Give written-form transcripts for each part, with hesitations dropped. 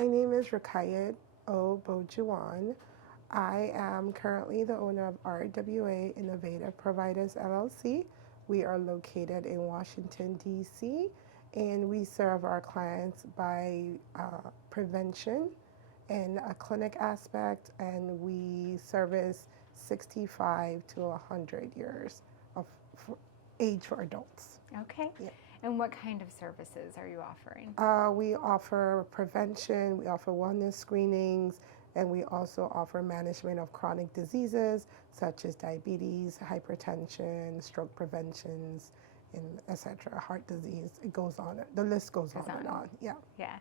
My name is Rukayat Bojuwon. I am currently the owner of RWA Innovative Providers LLC. We are located in Washington, D.C., and we serve our clients by prevention and a clinic aspect, and we service 65 to 100 years of age for adults. Okay. Yeah. And what kind of services are you offering? We offer prevention, we offer wellness screenings, and we also offer management of chronic diseases such as diabetes, hypertension, stroke preventions, and etc. Heart disease. It goes on. The list goes on and on. Yeah. Yeah.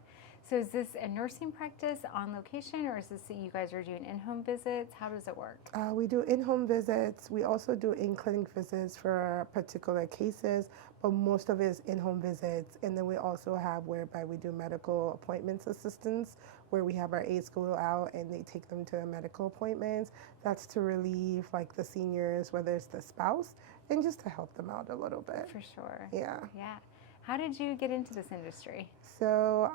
So is this a nursing practice on location, or is this that you guys are doing in-home visits? How does it work? We do in-home visits. We also do in-clinic visits for particular cases, but most of it is in-home visits. And then we also have whereby we do medical appointments assistance, where we have our aides go out and they take them to medical appointments. That's to relieve like the seniors, whether it's the spouse, and just to help them out a little bit. For sure. Yeah. Yeah. How did you get into this industry? So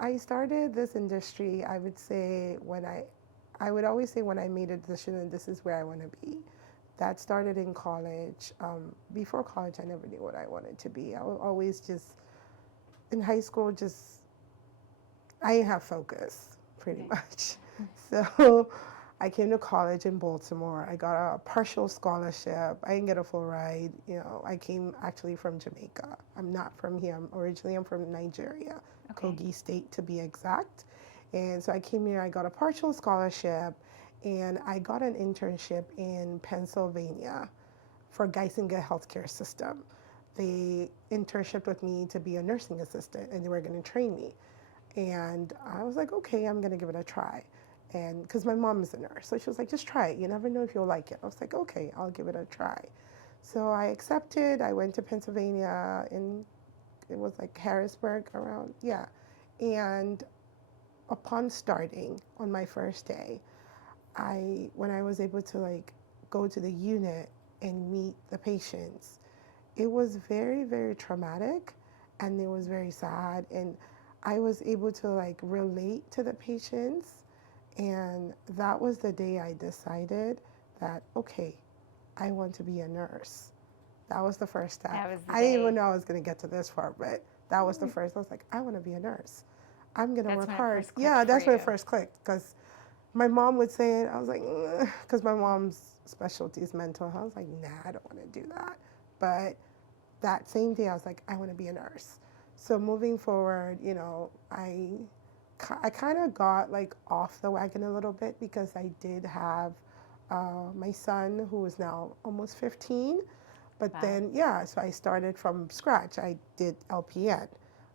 I started this industry, I would say, I would always say when I made a decision and this is where I want to be. That started in college. Before college, I never knew what I wanted to be. I was always just, in high school, I didn't have focus, pretty much. So I came to college in Baltimore. I got a partial scholarship. I didn't get a full ride. I came actually from Jamaica. I'm not from here. I'm from Nigeria, Kogi State to be exact. And so I came here, I got a partial scholarship, and I got an internship in Pennsylvania for Geisinger Healthcare System. They internshiped with me to be a nursing assistant, and they were going to train me. And I was like, okay, I'm going to give it a try. And because my mom is a nurse, so she was like, just try it. You never know if you'll like it. I was like, okay, I'll give it a try. So I accepted. I went to Pennsylvania, and it was like Harrisburg around, yeah. And upon starting on my first day, when I was able to go to the unit and meet the patients, it was very, very traumatic, and it was very sad. And I was able to relate to the patients. And that was the day I decided that, okay, I want to be a nurse. That was the first step. I didn't even know I was going to get to this far, but that was the first. I was like, I want to be a nurse. I'm going to work hard. Yeah, that's when it first clicked, because my mom would say it. I was like, because my mom's specialty is mental health. I was like, nah, I don't want to do that. But that same day, I was like, I want to be a nurse. So moving forward, I kind of got off the wagon a little bit, because I did have my son, who is now almost 15. But then, so I started from scratch. I did LPN.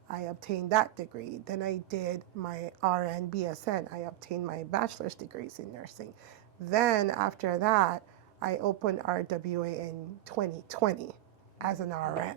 I obtained that degree. Then I did my RN, BSN. I obtained my bachelor's degrees in nursing. Then after that, I opened RWA in 2020 as an RN.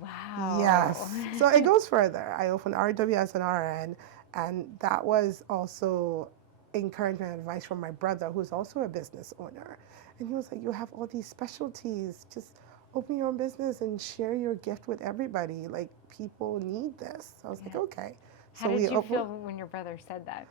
Wow. Yes. So it goes further. I opened RWA as an RN. And that was also encouragement and advice from my brother, who's also a business owner. And he was like, you have all these specialties. Just open your own business and share your gift with everybody. Like, people need this. So I was like, okay. How did you feel when your brother said that?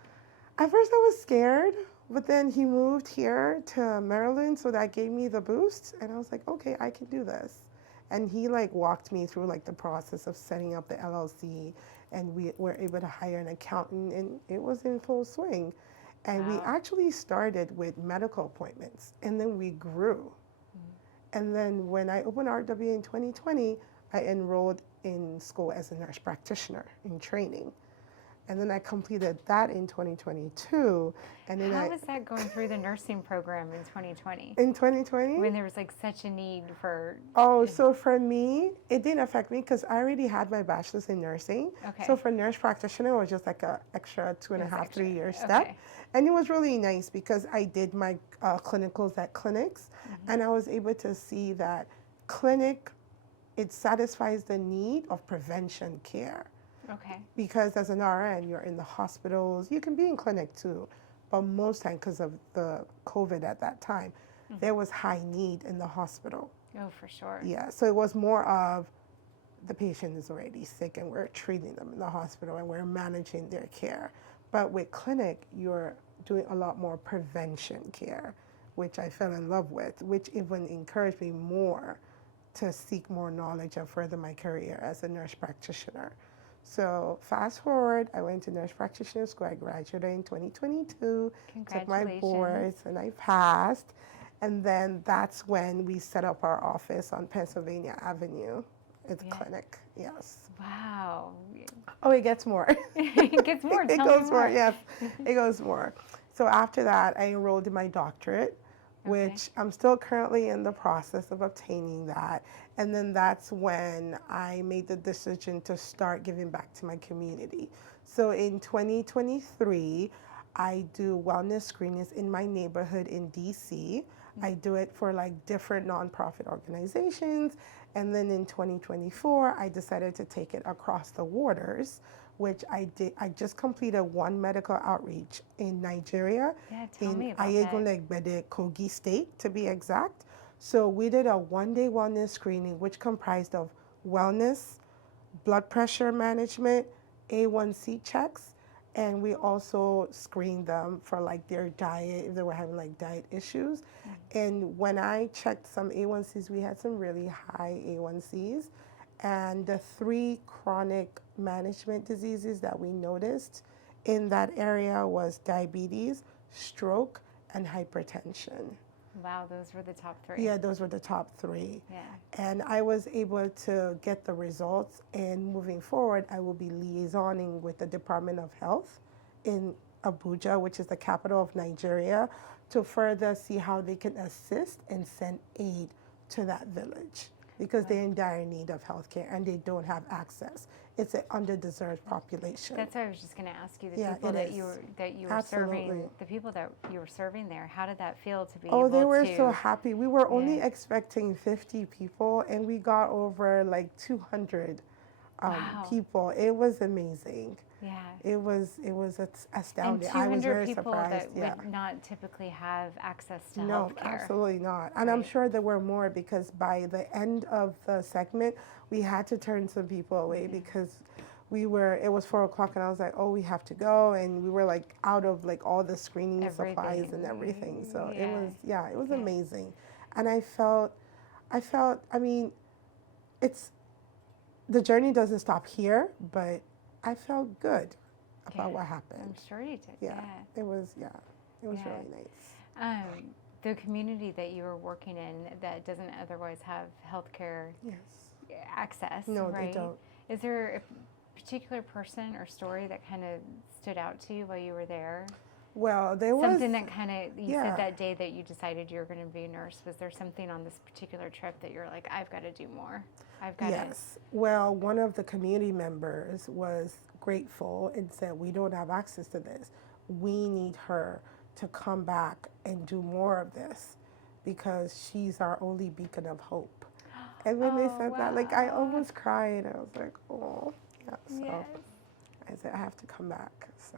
At first I was scared, but then he moved here to Maryland, so that gave me the boost. And I was like, okay, I can do this. And he walked me through the process of setting up the LLC, and we were able to hire an accountant, and it was in full swing. And we actually started with medical appointments, and then we grew. And then when I opened RWA in 2020, I enrolled in school as a nurse practitioner in training. And then I completed that in 2022. And then How was that going through the nursing program in 2020? In 2020? When there was such a need for... Oh, so for me, it didn't affect me because I already had my bachelor's in nursing. Okay. So for nurse practitioner, it was just an extra 2.5, 3 year step. Okay. And it was really nice because I did my clinicals at clinics, and I was able to see that clinic, it satisfies the need of prevention care. Okay. Because as an RN, you're in the hospitals. You can be in clinic too, but most time, because of the COVID at that time, there was high need in the hospital. Oh, for sure. Yeah, so it was more of the patient is already sick and we're treating them in the hospital and we're managing their care. But with clinic, you're doing a lot more prevention care, which I fell in love with, which even encouraged me more to seek more knowledge and further my career as a nurse practitioner. So fast forward, I went to nurse practitioner school. I graduated in 2022, took my boards, and I passed. And then that's when we set up our office on Pennsylvania Avenue. It's a clinic, yes. Wow. Oh, it gets more. It gets more. It Tell goes me more, yes. It goes more. So after that, I enrolled in my doctorate, which I'm still currently in the process of obtaining that. And then that's when I made the decision to start giving back to my community. So in 2023, I do wellness screenings in my neighborhood in DC. I do it for like different nonprofit organizations. And then in 2024, I decided to take it across the waters, which I did. I just completed one medical outreach in Nigeria, in Ayegunle, Kogi State, to be exact. So we did a one-day wellness screening, which comprised of wellness, blood pressure management, A1C checks, and we also screened them for like their diet, if they were having like diet issues. And when I checked some A1Cs, we had some really high A1Cs. And the 3 chronic management diseases that we noticed in that area was diabetes, stroke, and hypertension. Wow, those were the top 3. Yeah, those were the top 3. Yeah. And I was able to get the results, and moving forward, I will be liaisoning with the Department of Health in Abuja, which is the capital of Nigeria, to further see how they can assist and send aid to that village, because they're in dire need of healthcare and they don't have access. It's an underdeserved population. That's what I was just going to ask you. The people that you were serving, the people that you were serving there, how did that feel to be able to? Oh, they were so happy. We were only expecting 50 people, and we got over like 200 people. It was amazing. Yeah. It was astounding. And 200 I was very people surprised. that would not typically have access to healthcare. No, absolutely not. And I'm sure there were more, because by the end of the segment, we had to turn some people away because it was 4:00 and I was like, oh, we have to go. And we were like out of like all the screening supplies and everything. So it was amazing. And I felt, I mean, the journey doesn't stop here, but I felt good about what happened. I'm sure you did. Yeah. It was really nice. The community that you were working in that doesn't otherwise have healthcare access, no, right? they don't. Is there a particular person or story that kind of stood out to you while you were there? Well, there was something that kind of, you said that day that you decided you were going to be a nurse. Was there something on this particular trip that you're like, I've got to do more? Yes. Well, one of the community members was grateful and said, we don't have access to this. We need her to come back and do more of this, because she's our only beacon of hope. And when they said that, like, I almost cried. I was like, oh, yeah. So I said, I have to come back. So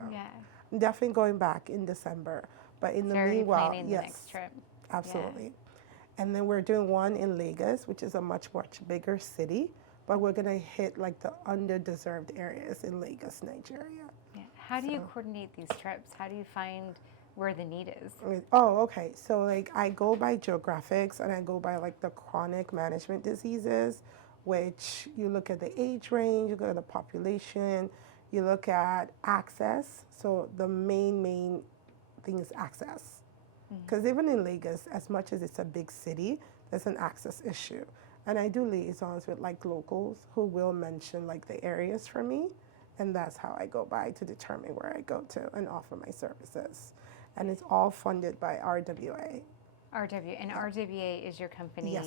I'm definitely going back in December. But in the meanwhile, the next trip. Absolutely. Yeah. And then we're doing one in Lagos, which is a much bigger city. But we're going to hit like the underdeserved areas in Lagos, Nigeria. Yeah. How do you coordinate these trips? How do you find where the need is? Oh, okay. So like I go by geographics, and I go by like the chronic management diseases, which you look at the age range, you look at the population, you look at access. So the main thing is access. Because even in Lagos, as much as it's a big city, there's an access issue. And I do liaisons with like locals who will mention like the areas for me. And that's how I go by to determine where I go to and offer my services. And it's all funded by RWA. RWA is your company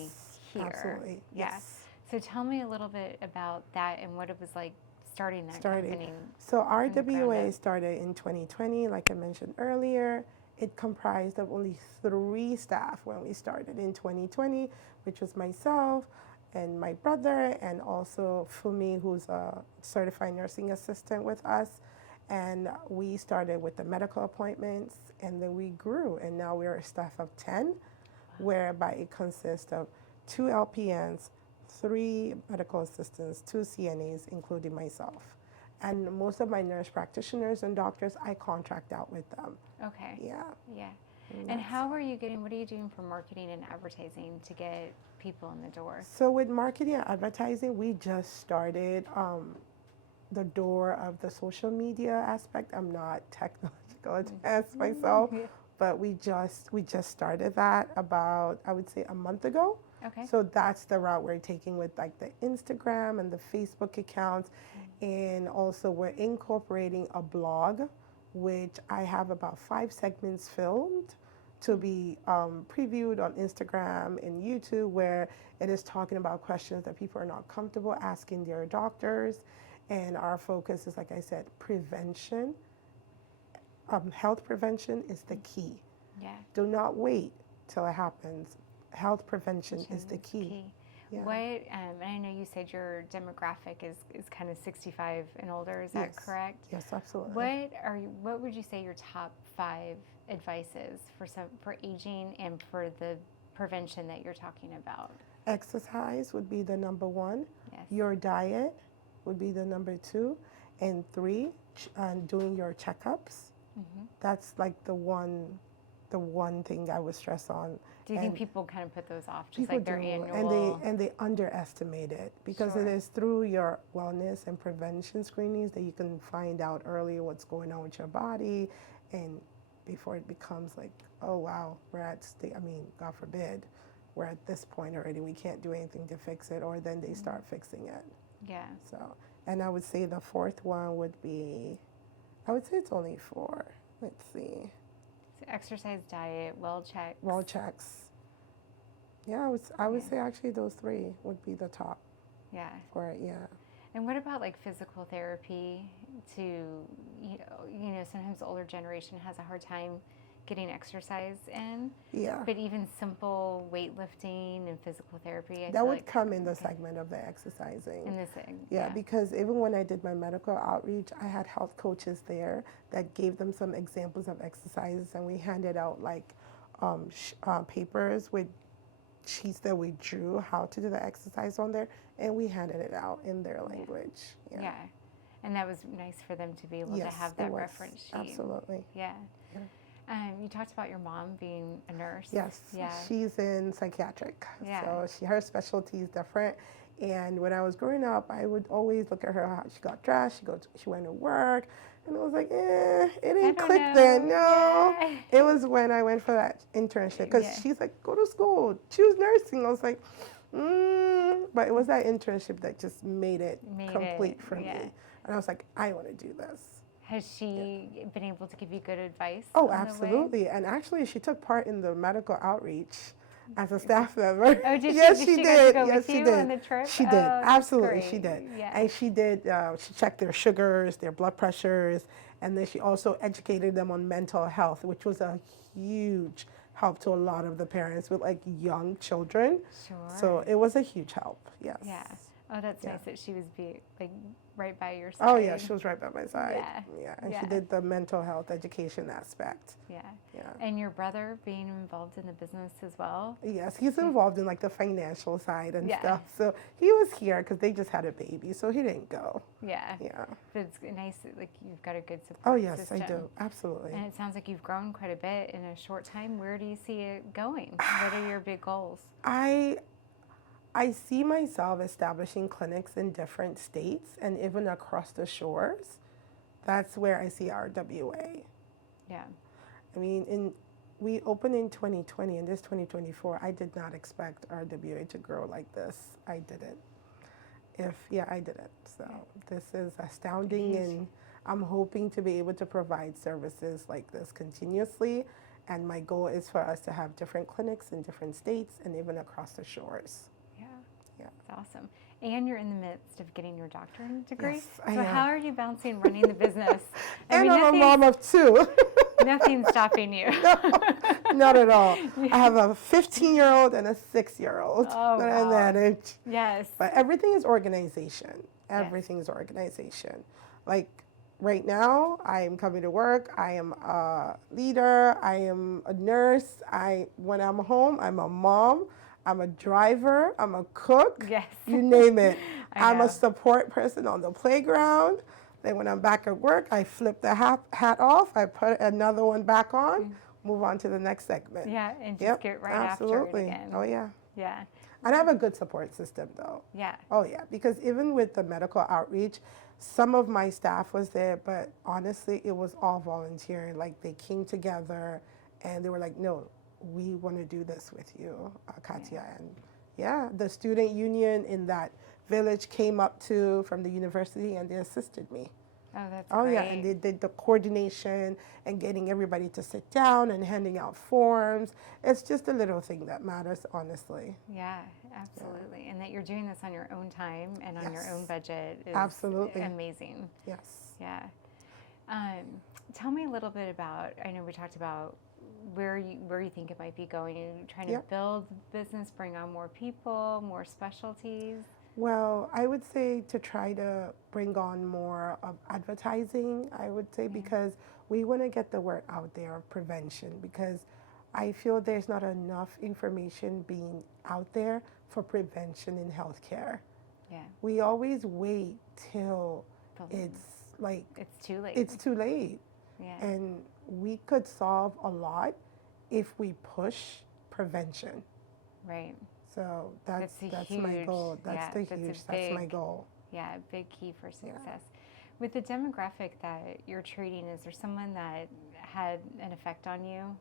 here. Absolutely. Yes. So tell me a little bit about that and what it was like starting that company. So RWA started in 2020, like I mentioned earlier. It comprised of only 3 staff when we started in 2020, which was myself and my brother, and also Fumi, who's a certified nursing assistant with us. And we started with the medical appointments, and then we grew, and now we're a staff of 10, whereby it consists of 2 LPNs, 3 medical assistants, 2 CNAs, including myself. And most of my nurse practitioners and doctors, I contract out with them. Okay. Yeah. Yeah. And how are you getting, what are you doing for marketing and advertising to get people in the door? So with marketing and advertising, we just started the door of the social media aspect. I'm not technological advanced myself, but we just started that about, I would say, a month ago. Okay. So that's the route we're taking with like the Instagram and the Facebook accounts. And also we're incorporating a blog, which I have about 5 segments filmed to be previewed on Instagram and YouTube, where it is talking about questions that people are not comfortable asking their doctors. And our focus is, like I said, prevention. Health prevention is the key. Yeah. Do not wait till it happens. Health prevention is the key. Yeah. What, and I know you said your demographic is kind of 65 and older, is that correct? Yes, absolutely. What would you say your top 5 advice is for aging and for the prevention that you're talking about? Exercise would be the number 1. Yes. Your diet would be the number 2. And 3, doing your checkups. Mm-hmm. That's like the one thing I would stress on. Do you think people kind of put those off, just like their annual? And they underestimate it, because it is through your wellness and prevention screenings that you can find out early what's going on with your body, and before it becomes like, oh wow, we're at God forbid, we're at this point already, we can't do anything to fix it, or then they start fixing it. Yeah. So, and I would say the 4th one would be, I would say it's only 4. Let's see. Exercise, diet, well checks. Yeah, I would say actually those 3 would be the top. Yeah. For it, yeah. And what about like physical therapy? To you know, sometimes the older generation has a hard time getting exercise in. Yeah. But even simple weightlifting and physical therapy, that would come in the segment of the exercising. In this thing. Yeah, because even when I did my medical outreach, I had health coaches there that gave them some examples of exercises, and we handed out like papers with sheets that we drew how to do the exercise on there, and we handed it out in their language. Yeah. And that was nice for them to be able to have that reference sheet. Absolutely. Yeah. You talked about your mom being a nurse. Yes. Yeah. She's in psychiatric. Yeah. So her specialty is different. And when I was growing up, I would always look at her, how she got dressed, she went to work, and I was like, it didn't click then. No. Yeah. It was when I went for that internship, because she's like, go to school, choose nursing. I was like, but it was that internship that just made it complete for me. And I was like, I want to do this. Has she been able to give you good advice? Oh, absolutely. And actually, she took part in the medical outreach as a staff member. Oh, did yes, she? She did. Yes, go with she you did. On the trip? She did. Absolutely, great. she did. Yeah. And she did. She checked their sugars, their blood pressures, and then she also educated them on mental health, which was a huge help to a lot of the parents with like young children. Sure. So it was a huge help. Yes. Yeah. Oh, that's nice that she was right by your side. Oh yeah, she was right by my side. Yeah. And she did the mental health education aspect. Yeah. Yeah. And your brother being involved in the business as well? Yes, he's involved in like the financial side and stuff. So he was here because they just had a baby, so he didn't go. Yeah. Yeah. But it's nice that like you've got a good support Oh yes, system. I do. Absolutely. And it sounds like you've grown quite a bit in a short time. Where do you see it going? What are your big goals? I see myself establishing clinics in different states and even across the shores. That's where I see RWA. Yeah. I mean, we opened in 2020, and this 2024, I did not expect RWA to grow like this. I didn't. I didn't. So this is astounding, and I'm hoping to be able to provide services like this continuously. And my goal is for us to have different clinics in different states and even across the shores. Yeah. That's awesome. And you're in the midst of getting your doctorate degree. Yes, so how are you balancing running the business? And I'm a mom of 2. Nothing's stopping you. No, not at all. I have a 15-year-old and a 6-year-old that I manage. Yes. But everything is organization. Everything is organization. Like right now, I am coming to work. I am a leader. I am a nurse. When I'm home, I'm a mom. I'm a driver, I'm a cook, yes. You name it. I'm a support person on the playground. Then when I'm back at work, I flip the hat off, I put another one back on, move on to the next segment. Yeah, and just Yep, get right absolutely. after it again. Oh, yeah. Yeah. And I have a good support system, though. Yeah. Oh, yeah, because even with the medical outreach, some of my staff was there, but honestly, it was all volunteering. Like, they came together and they were like, no, we want to do this with you, Katya. Yeah. And yeah, the student union in that village came up to from the university and they assisted me. Oh, that's Oh, great. yeah, and they did the coordination and getting everybody to sit down and handing out forms. It's just a little thing that matters, honestly. Yeah, absolutely. Yeah. And that you're doing this on your own time and on your Yes. own budget is Absolutely. amazing. Yes. Yeah. Tell me a little bit about, I know we talked about where you think it might be going. Are you trying to Yep. build business, bring on more people, more specialties? Well, I would say to try to bring on more of advertising, I would say, because we want to get the word out there of prevention, because I feel there's not enough information being out there for prevention in healthcare. Yeah. We always wait till it's like It's too late. it's too late. Yeah. And we could solve a lot if we push prevention. Right. So that's my huge, goal. That's my big, goal. Yeah, a big key for success. With the demographic that you're treating, is there someone that had an effect on you?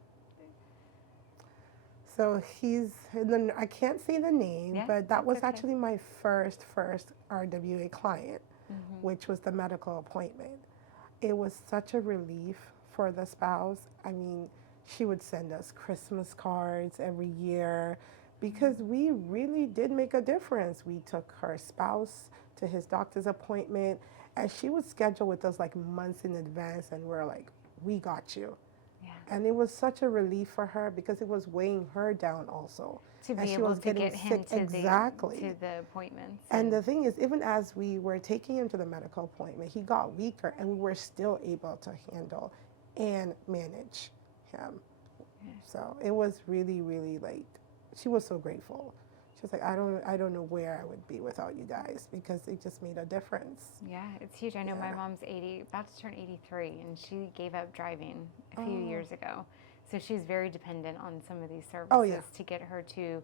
So I can't say the name, Yeah, but that that's was okay. actually my first RWA client, which was the medical appointment. It was such a relief for the spouse. I mean, she would send us Christmas cards every year because we really did make a difference. We took her spouse to his doctor's appointment, and she would schedule with us like months in advance, and we're like, we got you. Yeah. And it was such a relief for her because it was weighing her down also. To and be she able was to getting get him sick. to Exactly. the appointments. And the thing is, even as we were taking him to the medical appointment, he got weaker, and we were still able to handle and manage him. Yeah. So it was really, really like, she was so grateful. She was like, I don't know where I would be without you guys, because it just made a difference. Yeah, it's huge. I know my mom's about to turn 83, and she gave up driving a few years ago. So she's very dependent on some of these services to get her to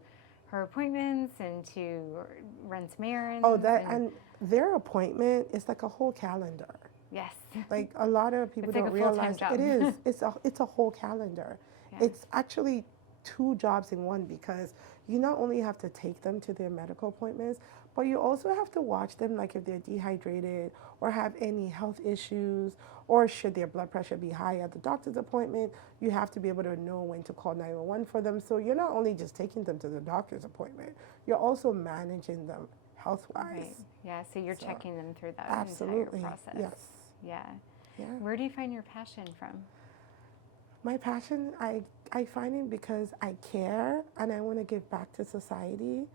her appointments and to run some errands. Oh, and their appointment is like a whole calendar. Yes. Like a lot of people It's like don't a full-time realize job. it is. It's a whole calendar. Yeah. It's actually 2 jobs in one, because you not only have to take them to their medical appointments, but you also have to watch them, like if they're dehydrated or have any health issues, or should their blood pressure be high at the doctor's appointment, you have to be able to know when to call 911 for them. So you're not only just taking them to the doctor's appointment, you're also managing them health-wise. Right. Yeah, so you're checking them through that Absolutely. entire process. Yes. Yeah. Yeah. Where do you find your passion from? My passion, I find it because I care and I want to give back to society.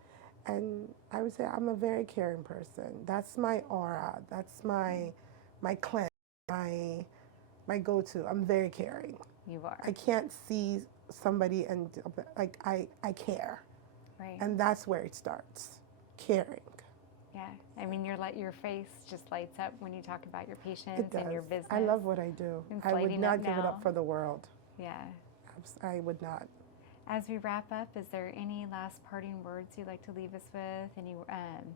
And I would say I'm a very caring person. That's my aura. That's my cleanse, my go-to. I'm very caring. You are. I can't see somebody and like I care. Right. And that's where it starts. Caring. Yeah. I mean, your face just lights up when you talk about your It patients does. and your business. I love what I do. It's I would lighting not up give it now. up for the world. Yeah. I would not. As we wrap up, is there any last parting words you'd like to leave us with? Any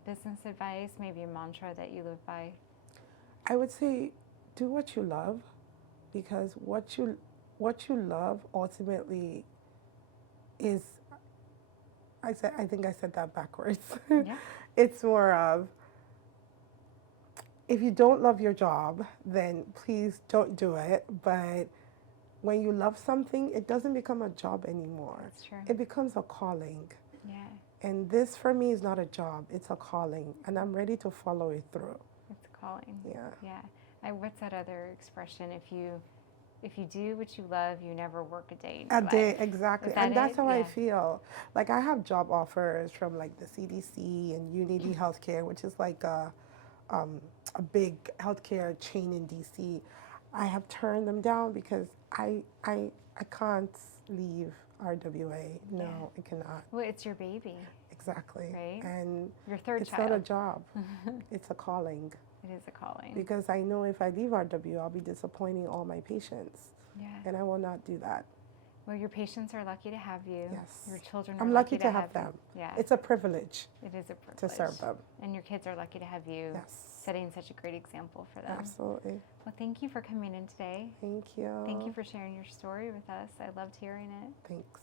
business advice, maybe a mantra that you live by? I would say do what you love, because what you love ultimately is, I think I said that backwards. Yeah. It's more of, if you don't love your job, then please don't do it. But when you love something, it doesn't become a job anymore. That's true. It becomes a calling. Yeah. And this for me is not a job, it's a calling, and I'm ready to follow it through. It's a calling. Yeah. Yeah. What's that other expression? If you do what you love, you never work a day in A your day, life. exactly. Is that And that's it? how I Yeah. feel. Like I have job offers from like the CDC and Unity Healthcare, which is like a big healthcare chain in DC. I have turned them down because I can't leave RWA. No, Yeah. I cannot. Well, it's your baby. Exactly. Right. And Your third it's child. not a job. It's a calling. It is a calling. Because I know if I leave RWA, I'll be disappointing all my patients. Yeah. And I will not do that. Well, your patients are lucky to have you. Yes. Your children are I'm lucky to have them. Yeah. It's a privilege. It is a privilege. To serve them. And your kids are lucky to have you. Yes. Setting such a great example for them. Absolutely. Well, thank you for coming in today. Thank you. Thank you for sharing your story with us. I loved hearing it. Thanks.